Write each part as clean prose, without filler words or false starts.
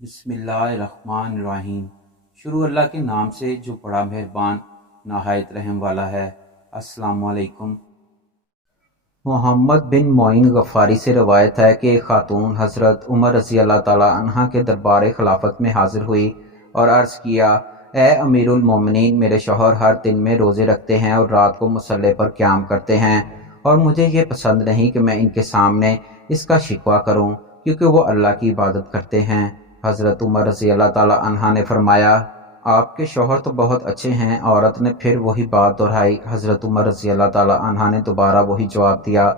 بسم اللہ الرحمن الرحیم۔ شروع اللہ کے نام سے جو بڑا مہربان نہایت رحم والا ہے۔ السلام علیکم۔ محمد بن معین غفاری سے روایت ہے کہ ایک خاتون حضرت عمر رضی اللہ تعالیٰ عنہ کے دربار خلافت میں حاضر ہوئی اور عرض کیا، اے امیر المومنین، میرے شوہر ہر دن میں روزے رکھتے ہیں اور رات کو مصلی پر قیام کرتے ہیں، اور مجھے یہ پسند نہیں کہ میں ان کے سامنے اس کا شکوہ کروں، کیونکہ وہ اللہ کی عبادت کرتے ہیں۔ حضرت عمر رضی اللہ تعالیٰ عنہ نے فرمایا، آپ کے شوہر تو بہت اچھے ہیں۔ عورت نے پھر وہی بات دہرائی۔ حضرت عمر رضی اللہ تعالیٰ عنہ نے دوبارہ وہی جواب دیا۔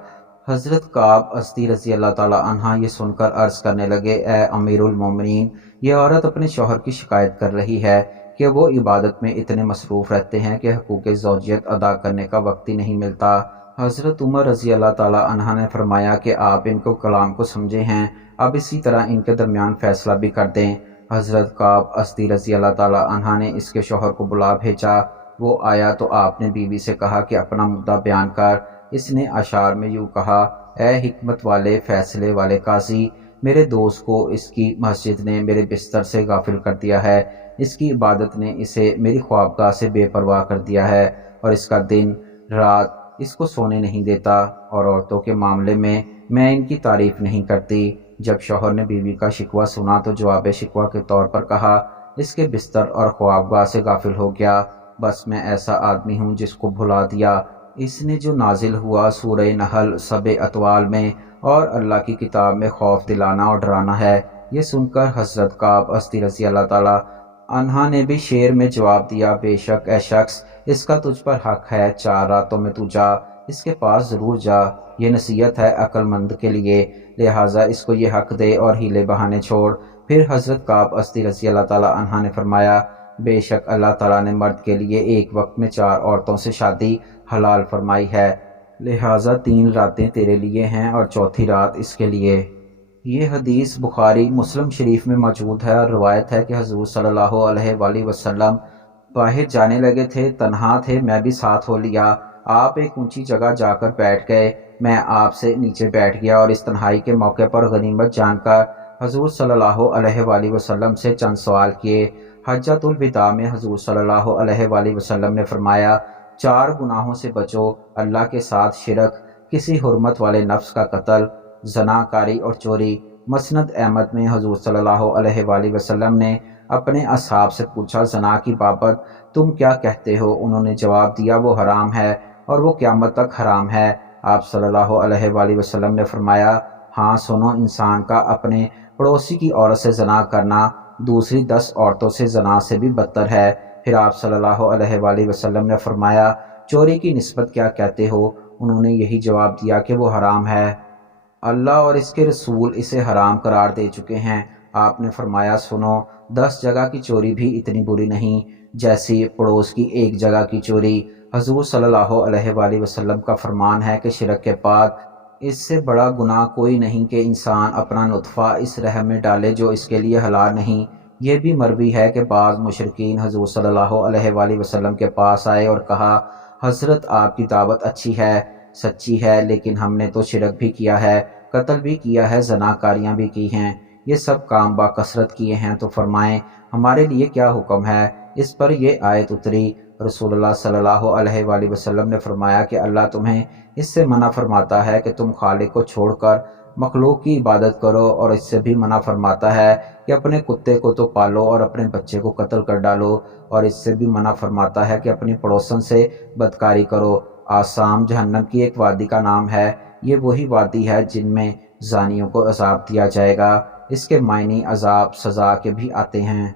حضرت کعب ازدی رضی اللہ تعالیٰ عنہ یہ سن کر عرض کرنے لگے، اے امیر المومنین، یہ عورت اپنے شوہر کی شکایت کر رہی ہے کہ وہ عبادت میں اتنے مصروف رہتے ہیں کہ حقوق زوجیت ادا کرنے کا وقت ہی نہیں ملتا۔ حضرت عمر رضی اللہ تعالیٰ عنہ نے فرمایا کہ آپ ان کو کلام کو سمجھے ہیں، اب اسی طرح ان کے درمیان فیصلہ بھی کر دیں۔ حضرت کعب ازدی رضی اللہ تعالیٰ عنہ نے اس کے شوہر کو بلا بھیجا۔ وہ آیا تو آپ نے بیوی سے کہا کہ اپنا مدعا بیان کر۔ اس نے اشعار میں یوں کہا، اے حکمت والے فیصلے والے قاضی، میرے دوست کو اس کی مسجد نے میرے بستر سے غافل کر دیا ہے، اس کی عبادت نے اسے میری خوابگاہ سے بے پرواہ کر دیا ہے، اور اس کا دن رات اس کو سونے نہیں دیتا، اور عورتوں کے معاملے میں ان کی تعریف نہیں کرتی۔ جب شوہر نے بیوی کا شکوہ سنا تو جواب شکوہ کے طور پر کہا، اس کے بستر اور خوابگاہ سے غافل ہو گیا، بس میں ایسا آدمی ہوں جس کو بھلا دیا۔ اس نے جو نازل ہوا سورہ نحل 7 اطوال میں اور اللہ کی کتاب میں خوف دلانا اور ڈرانا ہے۔ یہ سن کر حضرت کعب ازدی رضی اللہ تعالیٰ عنہ نے بھی شعر میں جواب دیا، بے شک اے شخص، اس کا تجھ پر حق ہے، 4 راتوں میں تو جا، اس کے پاس ضرور جا، یہ نصیحت ہے عقل مند کے لیے، لہٰذا اس کو یہ حق دے اور ہیلے بہانے چھوڑ۔ پھر حضرت کعب ازدی رضی اللہ تعالیٰ عنہ نے فرمایا، بے شک اللہ تعالیٰ نے مرد کے لیے ایک وقت میں 4 عورتوں سے شادی حلال فرمائی ہے، لہٰذا 3 راتیں تیرے لیے ہیں اور چوتھی رات اس کے لیے۔ یہ حدیث بخاری مسلم شریف میں موجود ہے، اور روایت ہے کہ حضور صلی اللہ علیہ وآلہ وسلم باہر جانے لگے تھے، تنہا تھے، میں بھی ساتھ ہو لیا۔ آپ ایک اونچی جگہ جا کر بیٹھ گئے، میں آپ سے نیچے بیٹھ گیا، اور اس تنہائی کے موقع پر غنیمت جان کر حضور صلی اللہ علیہ وآلہ وسلم سے چند سوال کیے۔ حجۃ الوداع میں حضور صلی اللہ علیہ وآلہ وسلم نے فرمایا، 4 گناہوں سے بچو، اللہ کے ساتھ شرک، کسی حرمت والے نفس کا قتل، زنا کاری اور چوری۔ مسند احمد میں حضور صلی اللہ علیہ وآلہ وسلم نے اپنے اصحاب سے پوچھا، زنا کی بابت تم کیا کہتے ہو؟ انہوں نے جواب دیا، وہ حرام ہے اور وہ قیامت تک حرام ہے۔ آپ صلی اللہ علیہ وآلہ وسلم نے فرمایا، ہاں سنو، انسان کا اپنے پڑوسی کی عورت سے زنا کرنا دوسری 10 عورتوں سے زنا سے بھی بدتر ہے۔ پھر آپ صلی اللہ علیہ وآلہ وسلم نے فرمایا، چوری کی نسبت کیا کہتے ہو؟ انہوں نے یہی جواب دیا کہ وہ حرام ہے، اللہ اور اس کے رسول اسے حرام قرار دے چکے ہیں۔ آپ نے فرمایا، سنو، 10 جگہ کی چوری بھی اتنی بری نہیں جیسی پڑوس کی 1 جگہ کی چوری۔ حضور صلی اللہ علیہ وآلہ وسلم کا فرمان ہے کہ شرک کے بعد اس سے بڑا گناہ کوئی نہیں کہ انسان اپنا نطفہ اس رحم میں ڈالے جو اس کے لیے حلال نہیں۔ یہ بھی مروی ہے کہ بعض مشرکین حضور صلی اللہ علیہ وآلہ وسلم کے پاس آئے اور کہا، حضرت آپ کی دعوت اچھی ہے، سچی ہے، لیکن ہم نے تو شرک بھی کیا ہے، قتل بھی کیا ہے، زنا کاریاں بھی کی ہیں، یہ سب کام باکثرت کیے ہیں، تو فرمائیں ہمارے لیے کیا حکم ہے؟ اس پر یہ آیت اتری۔ رسول اللہ صلی اللہ علیہ وآلہ وسلم نے فرمایا کہ اللہ تمہیں اس سے منع فرماتا ہے کہ تم خالق کو چھوڑ کر مخلوق کی عبادت کرو، اور اس سے بھی منع فرماتا ہے کہ اپنے کتے کو تو پالو اور اپنے بچے کو قتل کر ڈالو، اور اس سے بھی منع فرماتا ہے کہ اپنی پڑوسن سے بدکاری کرو۔ آسام جہنم کی ایک وادی کا نام ہے، یہ وہی وادی ہے جن میں زانیوں کو عذاب دیا جائے گا۔ اس کے معنی عذاب سزا کے بھی آتے ہیں۔